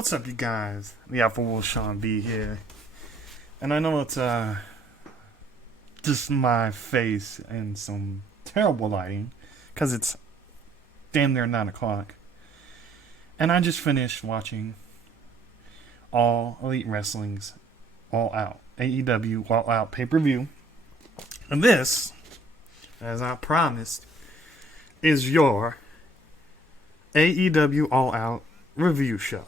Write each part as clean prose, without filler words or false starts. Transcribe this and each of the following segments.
What's up, you guys? The Alpha Wolf Sean B here. And I know it's just my face and some terrible lighting, because it's damn near 9 o'clock. And I just finished watching All Elite Wrestling's All Out, AEW All Out pay-per-view. And this, as I promised, is your AEW All Out review show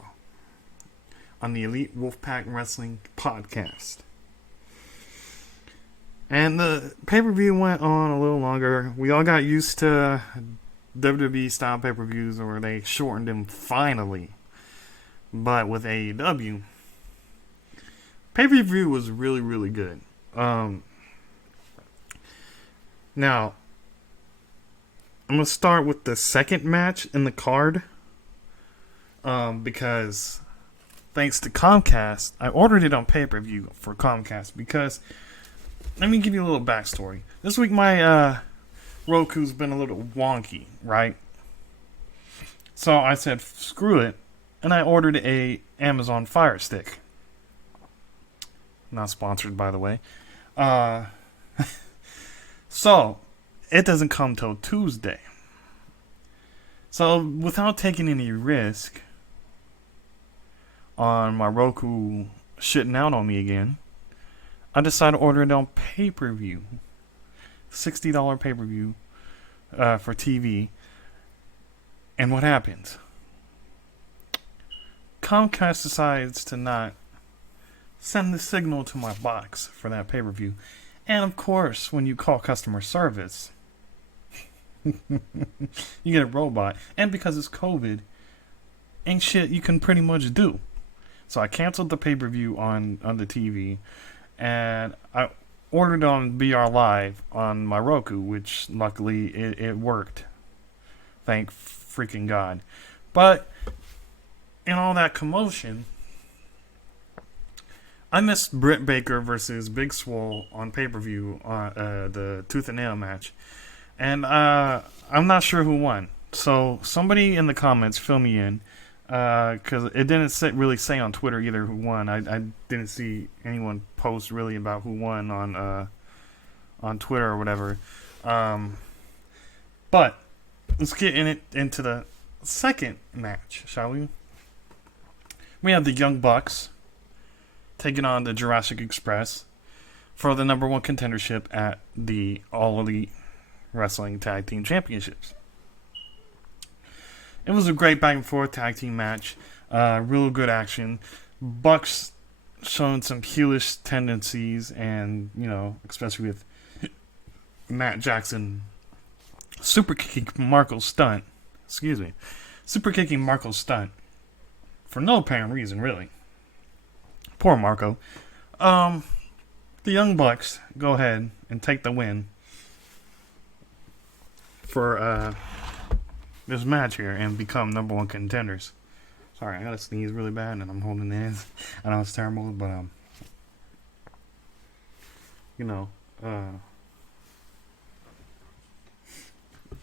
on the Elite Wolfpack Wrestling podcast. And the pay-per-view went on a little longer. We all got used to WWE style pay-per-views where they shortened them finally. But with AEW, pay-per-view was really, really good. Now, I'm going to start with the second match in the card. Because thanks to Comcast, I ordered it on pay-per-view for Comcast because, let me give you a little backstory. This week my Roku's been a little wonky, right? So I said, screw it, and I ordered a Amazon Fire Stick. Not sponsored, by the way. So, it doesn't come till Tuesday. So, without taking any risk on my Roku shitting out on me again, I decided to order it on pay-per-view. $60 pay-per-view for TV. And what happens? Comcast decides to not send the signal to my box for that pay-per-view. And of course, when you call customer service, you get a robot. And because it's COVID, ain't shit you can pretty much do. So I canceled the pay-per-view on the TV, and I ordered on BR Live on my Roku, which luckily it worked. Thank freaking God. But in all that commotion, I missed Britt Baker versus Big Swole on pay-per-view, the Tooth and Nail match. And I'm not sure who won. So somebody in the comments fill me in. Because it didn't really say on Twitter either who won. I didn't see anyone post really about who won on Twitter or whatever. But let's get into the second match, shall we? We have the Young Bucks taking on the Jurassic Express for the number one contendership at the All Elite Wrestling Tag Team Championships. It was a great back and forth tag team match. Real good action. Bucks showing some heelish tendencies, and, you know, especially with Matt Jackson super kicking Marco's stunt. Super kicking Marco's stunt. For no apparent reason, really. Poor Marco. The Young Bucks go ahead and take the win for this match here and become number one contenders. Sorry, I gotta sneeze really bad and I'm holding it in. I know it's terrible, but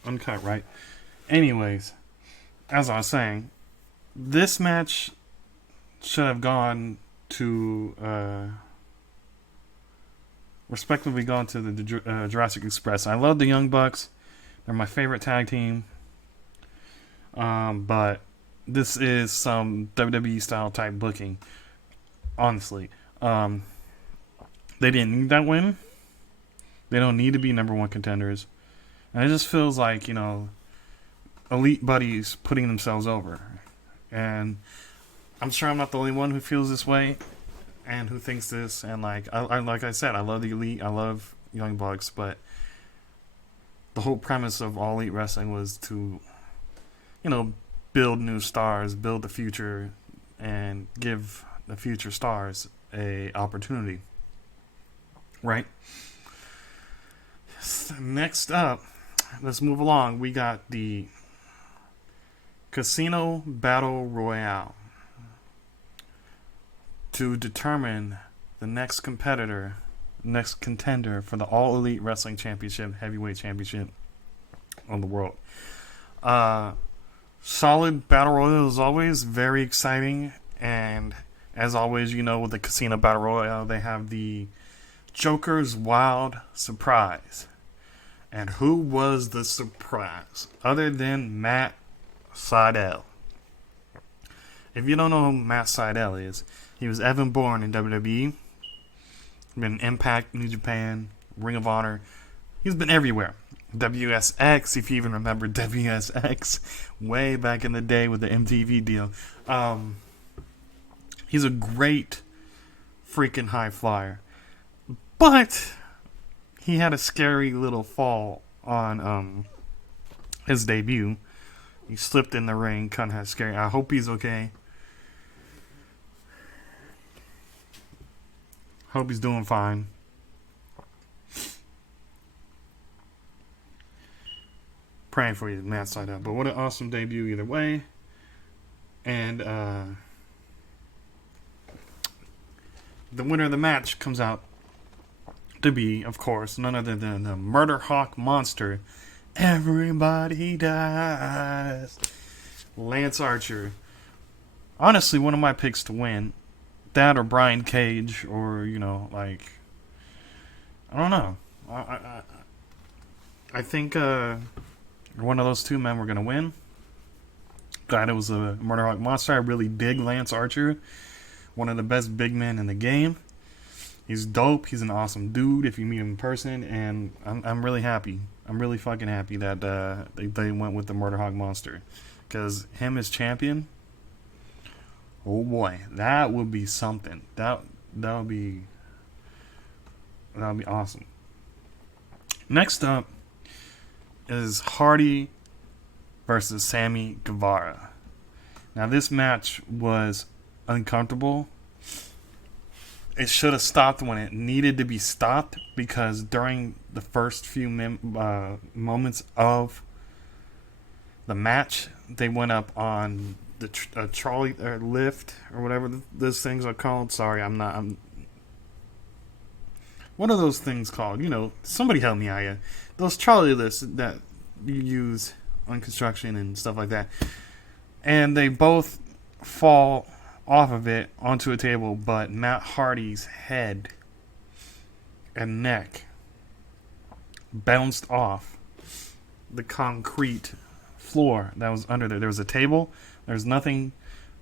uncut, right? Anyways, as I was saying, this match should have gone to respectively gone to the Jurassic Express. I love the Young Bucks. They're my favorite tag team. But this is some WWE style type booking. Honestly, they didn't need that win. They don't need to be number one contenders, and it just feels like, you know, elite buddies putting themselves over. And I'm sure I'm not the only one who feels this way and who thinks this. And like I said, I love the Elite. I love Young Bucks, but the whole premise of All Elite Wrestling was to, you know, build new stars, build the future, and give the future stars a opportunity. Right? Next up, let's move along. We got the Casino Battle Royale to determine the next contender for the All Elite Wrestling Championship, Heavyweight Championship of the world. Solid battle royal as always, very exciting And as always, with the Casino Battle Royale, they have the Joker's Wild Surprise. And who was the surprise? Other than Matt Sydal. If you don't know who Matt Sydal is, he was Evan Bourne in WWE. Been Impact, New Japan, Ring of Honor. He's been everywhere. WSX, if you even remember WSX, way back in the day with the MTV deal. He's a great freaking high flyer. But he had a scary little fall on his debut. He slipped in the ring, kind of scary. I hope he's okay. Hope he's doing fine. Praying for you, Matt Sydal. But what an awesome debut either way. And the winner of the match comes out to be, of course, none other than the Murder Hawk Monster. Everybody dies. Lance Archer. Honestly, one of my picks to win. That or Brian Cage, or I don't know. I think one of those two men were gonna win. Glad it was a Murder Hawk Monster. I really dig Lance Archer, one of the best big men in the game. He's dope. He's an awesome dude if you meet him in person, and I'm really happy. I'm really fucking happy that they went with the Murder Hawk Monster, because him as champion. Oh boy, that would be something. That would be awesome. Next up is Hardy versus Sammy Guevara. Now this match was uncomfortable. It should have stopped when it needed to be stopped, because during the first few moments of the match, they went up on the trolley or lift or whatever those things are called. Sorry, I'm what are those things called? Somebody help me out here. Those trolley lifts that you use on construction and stuff like that. And they both fall off of it onto a table, but Matt Hardy's head and neck bounced off the concrete floor that was under there. There was a table. There's nothing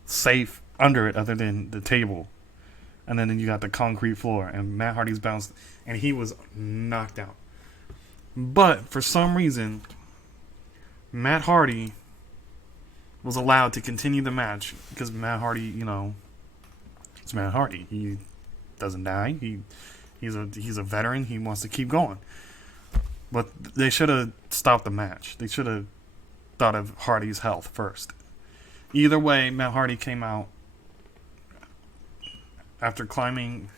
safe under it other than the table. And then you got the concrete floor. And Matt Hardy's bounced. And he was knocked out. But for some reason, Matt Hardy was allowed to continue the match. Because Matt Hardy, it's Matt Hardy. He doesn't die. He's a veteran. He wants to keep going. But they should have stopped the match. They should have thought of Hardy's health first. Either way, Matt Hardy came out after climbing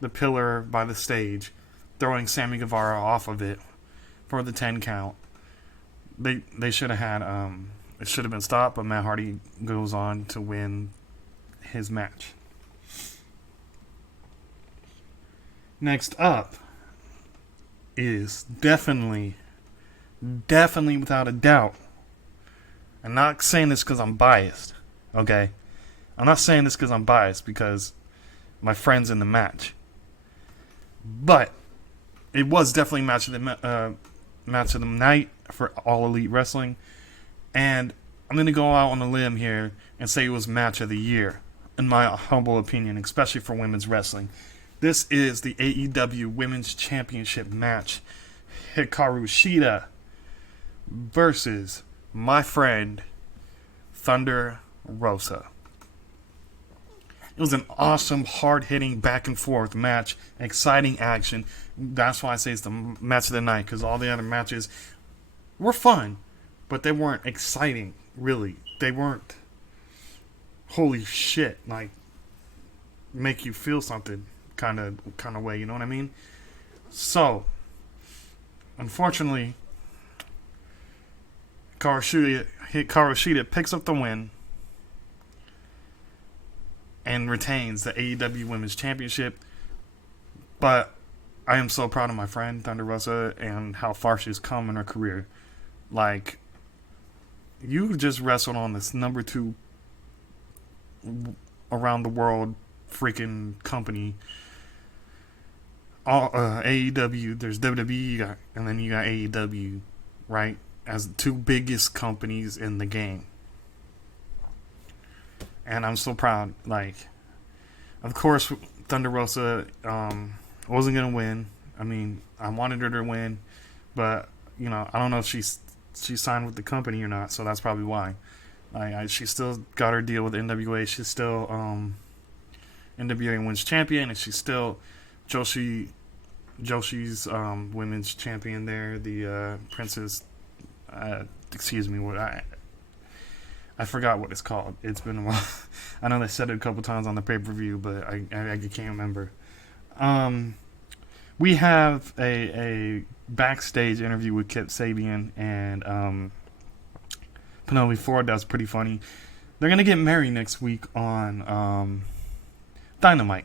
the pillar by the stage, throwing Sammy Guevara off of it for the 10 count. They should have had it should have been stopped, but Matt Hardy goes on to win his match. Next up is definitely without a doubt. I'm not saying this because I'm biased, okay? I'm not saying this because I'm biased, because my friend's in the match. But it was definitely match of the night for All Elite Wrestling. And I'm going to go out on a limb here and say it was match of the year, in my humble opinion, especially for women's wrestling. This is the AEW Women's Championship match. Hikaru Shida versus my friend Thunder Rosa. It was an awesome, hard-hitting, back-and-forth match. Exciting action. That's why I say it's the match of the night, because all the other matches were fun, but they weren't exciting, really. They weren't, holy shit, make you feel something kind of way, you know what I mean? So, unfortunately, Hikaru Shida picks up the win and retains the AEW Women's Championship. But I am so proud of my friend Thunder Rosa and how far she's come in her career. You just wrestled on this number 2 around the world freaking company. All AEW, there's WWE, and then you got AEW, right? As the two biggest companies in the game. And I'm so proud. Like, of course, Thunder Rosa wasn't gonna win. I mean, I wanted her to win, but I don't know if she signed with the company or not. So that's probably why. She still got her deal with NWA. She's still NWA Women's Champion, and she's still Joshi's Women's Champion there. The Princess. Excuse me. What I forgot what it's called. It's been a while. I know they said it a couple times on the pay-per-view, but I can't remember. We have a backstage interview with Kip Sabian and Penelope Ford. That's pretty funny. They're going to get married next week on Dynamite.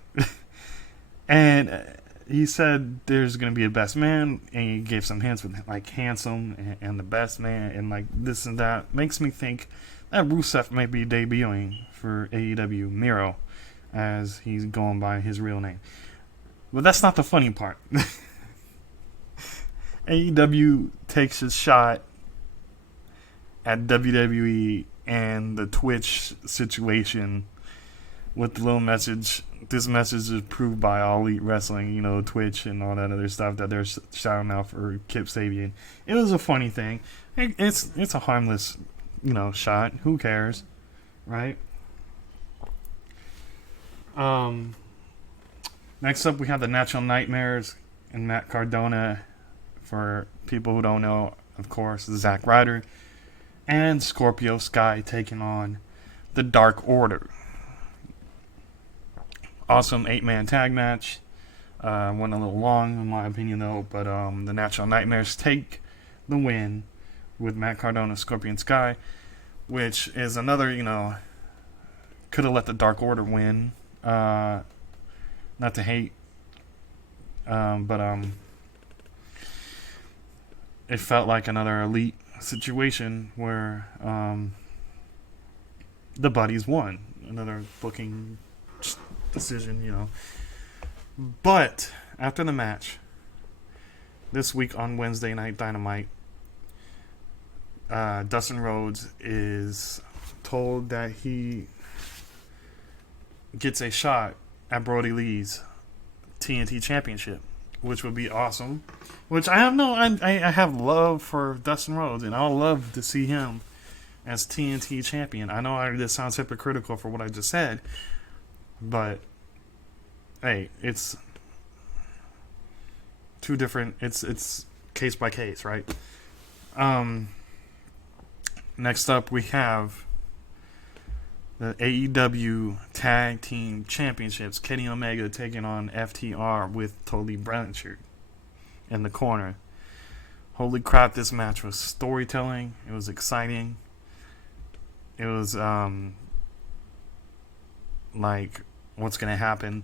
And he said there's going to be a best man, and he gave some hints with like handsome and the best man and like this and that. Makes me think that Rusev may be debuting for AEW, Miro, as he's going by his real name. But that's not the funny part. AEW takes a shot at WWE and the Twitch situation with the little message. This message is approved by All Elite Wrestling, Twitch and all that other stuff that they're shouting out for Kip Sabian. It was a funny thing. It's a harmless, shot. Who cares, right? Next up, we have the Natural Nightmares and Matt Cardona. For people who don't know, of course, Zack Ryder and Scorpio Sky taking on the Dark Order. Awesome 8-man tag match. Went a little long, in my opinion, though. But the Natural Nightmares take the win with Matt Cardona, Scorpion Sky, which is another, could have let the Dark Order win. Not to hate, but it felt like another elite situation where the buddies won. Another booking decision, But after the match, this week on Wednesday Night Dynamite, Dustin Rhodes is told that he gets a shot at Brody Lee's TNT Championship, which would be awesome. Which I have love for Dustin Rhodes, and I'll love to see him as TNT champion. I know this sounds hypocritical for what I just said, but hey, it's two different. It's case by case, right? Next up, we have the AEW Tag Team Championships. Kenny Omega taking on FTR with Tully Blanchard in the corner. Holy crap, this match was storytelling. It was exciting. It was like, what's going to happen?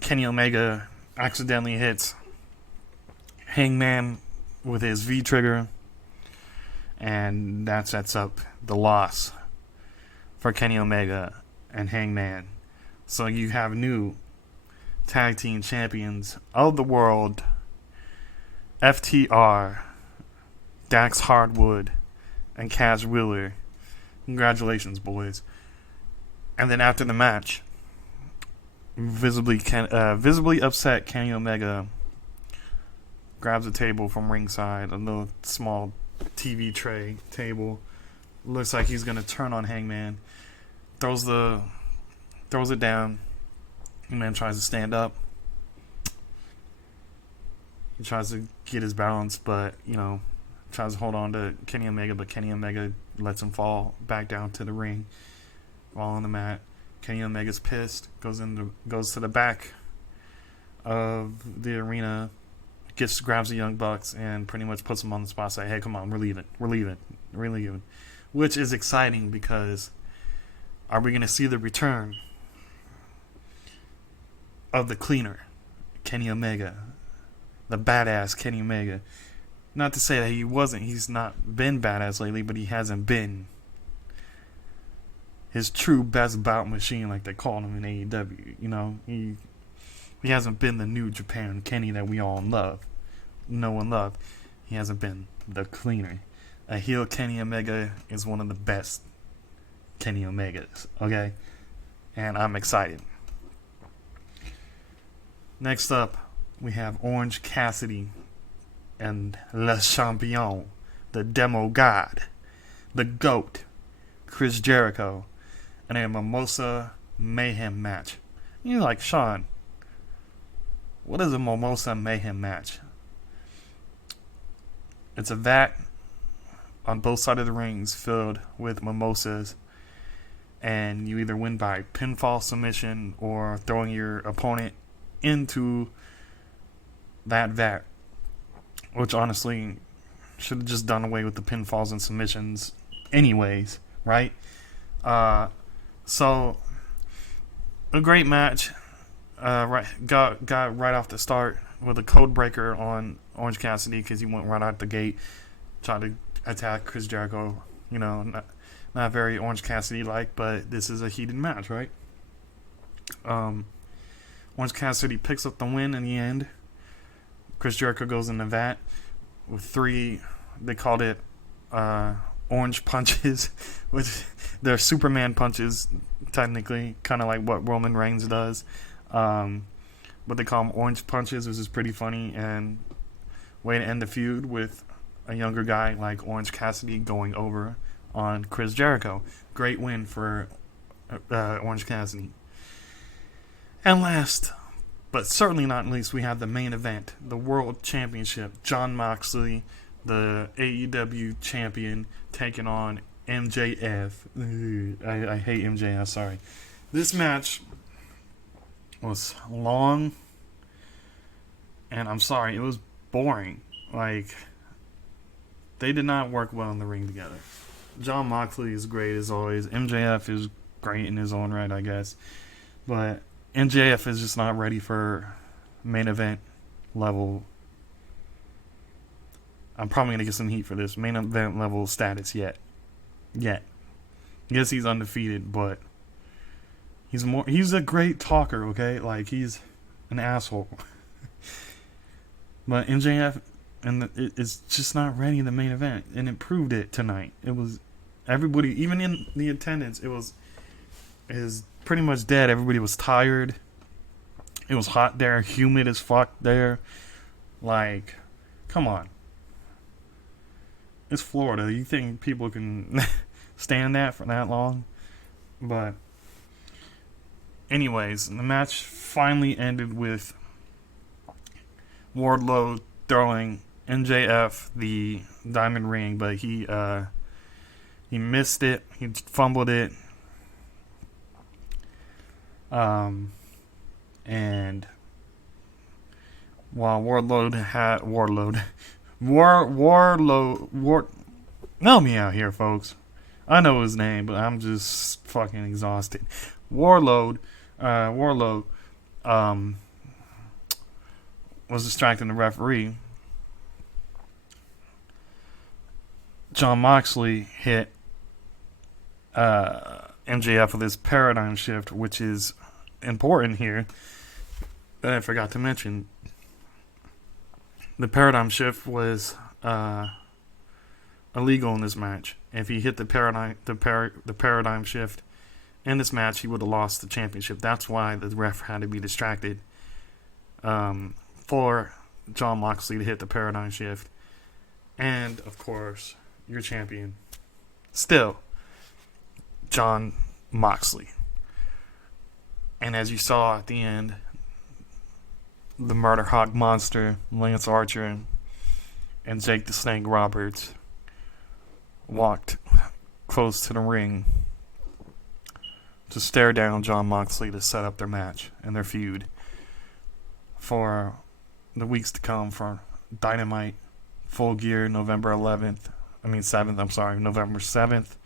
Kenny Omega accidentally hits Hangman with his V-trigger, and that sets up the loss for Kenny Omega and Hangman. So you have new tag team champions of the world, FTR, Dax Hardwood, and Kaz Wheeler. Congratulations, boys. And then after the match, visibly upset Kenny Omega grabs a table from ringside, a little small TV tray table. Looks like he's gonna turn on Hangman. Throws it down. Hangman tries to stand up. He tries to get his balance, but tries to hold on to Kenny Omega, but Kenny Omega lets him fall back down to the ring, fall on the mat. Kenny Omega's pissed. Goes to the back of the arena. Grabs the Young Bucks and pretty much puts them on the spot. Say, hey, come on, we're leaving. Which is exciting because are we going to see the return of the cleaner, Kenny Omega, the badass Kenny Omega? Not to say that he's not been badass lately, but he hasn't been his true best bout machine, like they call him in AEW. You know, he hasn't been the New Japan Kenny that we all know and love. He hasn't been the cleaner. A heel Kenny Omega is one of the best Kenny Omegas, okay? And I'm excited. Next up, we have Orange Cassidy and Le Champion, the Demo God, the GOAT, Chris Jericho, and a Mimosa Mayhem match. You're like, Sean, what is a Mimosa Mayhem match? It's a vat on both sides of the rings filled with mimosas, and you either win by pinfall submission or throwing your opponent into that vat, which honestly should have just done away with the pinfalls and submissions anyways, right? So a great match. Got right off the start with a code breaker on Orange Cassidy because he went right out the gate, tried to attack Chris Jericho. You know, not very Orange Cassidy like, but this is a heated match, right? Orange Cassidy picks up the win in the end. Chris Jericho goes in the vat with 3. They called it orange punches, which they're Superman punches, technically, kind of like what Roman Reigns does. But they call them orange punches, which is pretty funny, and way to end the feud with a younger guy like Orange Cassidy going over on Chris Jericho. Great win for Orange Cassidy. And last, but certainly not least, we have the main event, the World Championship. Jon Moxley, the AEW champion, taking on MJF. I hate MJF, sorry. This match was long, and I'm sorry, it was boring. Like, they did not work well in the ring together. Jon Moxley is great as always. MJF is great in his own right, I guess. But MJF is just not ready for main event level. I'm probably going to get some heat for this. Main event level status yet. Yes, he's undefeated, but he's a great talker, okay? Like, he's an asshole. But MJF is just not ready in the main event, and it proved it tonight. It was everybody, even in the attendance, is pretty much dead. Everybody was tired. It was hot there, humid as fuck there. Like, come on. It's Florida. You think people can stand that for that long? But anyways, the match finally ended with Wardlow throwing MJF the diamond ring, but he missed it. He fumbled it. And while Warlord help me out here, folks. I know his name, but I'm just fucking exhausted. Warlord was distracting the referee. Jon Moxley hit MJF with his paradigm shift, which is important here. I forgot to mention the paradigm shift was illegal in this match. If he hit the paradigm shift in this match, he would have lost the championship. That's why the ref had to be distracted for Jon Moxley to hit the paradigm shift. And of course, your champion still, Jon Moxley. And as you saw at the end, the Murder Hawk Monster, Lance Archer, and Jake the Snake Roberts walked close to the ring to stare down Jon Moxley to set up their match and their feud for the weeks to come for Dynamite Full Gear November 7th, November 7th.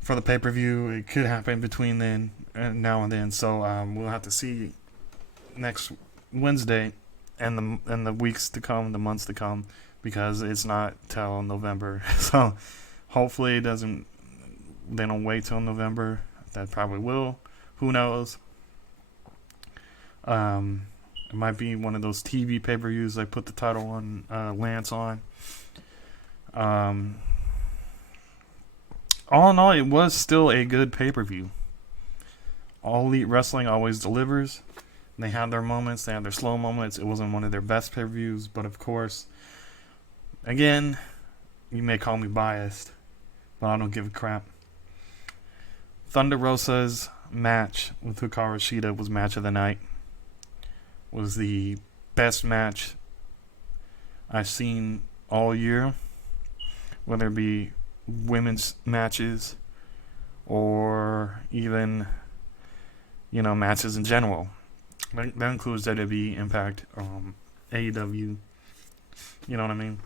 For the pay-per-view, it could happen between now and then. So we'll have to see next Wednesday and the weeks to come, the months to come, because it's not till November. So hopefully it doesn't they don't wait till November, that probably will. Who knows? It might be one of those TV pay-per-views they put the title on Lance on. All in all, it was still a good pay-per-view. All Elite Wrestling always delivers. They had their moments. They had their slow moments. It wasn't one of their best pay-per-views, but of course, again, you may call me biased, but I don't give a crap. Thunder Rosa's match with Hikaru Shida was match of the night. Was the best match I've seen all year, whether it be women's matches or even, matches in general. That includes WWE, Impact, AEW, you know what I mean?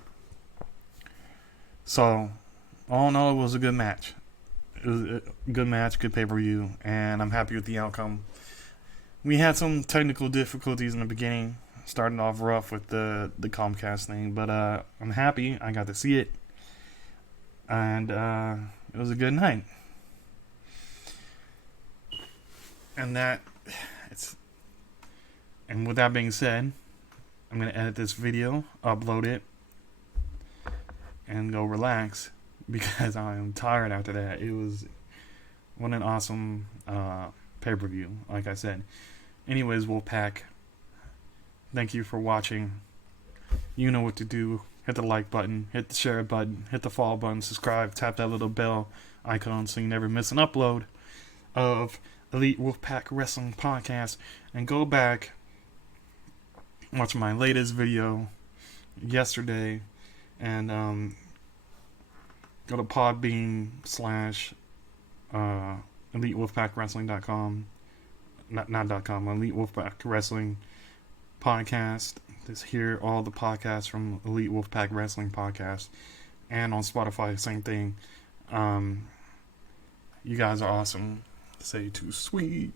So, all in all, it was a good match. It was a good match, good pay-per-view, and I'm happy with the outcome. We had some technical difficulties in the beginning, starting off rough with the Comcast thing, but I'm happy I got to see it, and it was a good night. And with that being said, I'm going to edit this video, upload it, and go relax, because I am tired after that. What an awesome pay-per-view, like I said. Anyways, Wolfpack, thank you for watching. You know what to do. Hit the like button, hit the share button, hit the follow button, subscribe, tap that little bell icon so you never miss an upload of Elite Wolfpack Wrestling Podcast. And go back, watch my latest video yesterday, and go to Podbean / EliteWolfpackWrestling.com. Not .com, Elite Wolfpack Wrestling Podcast. Just hear all the podcasts from Elite Wolfpack Wrestling Podcast. And on Spotify, same thing. You guys are awesome. Say too sweet.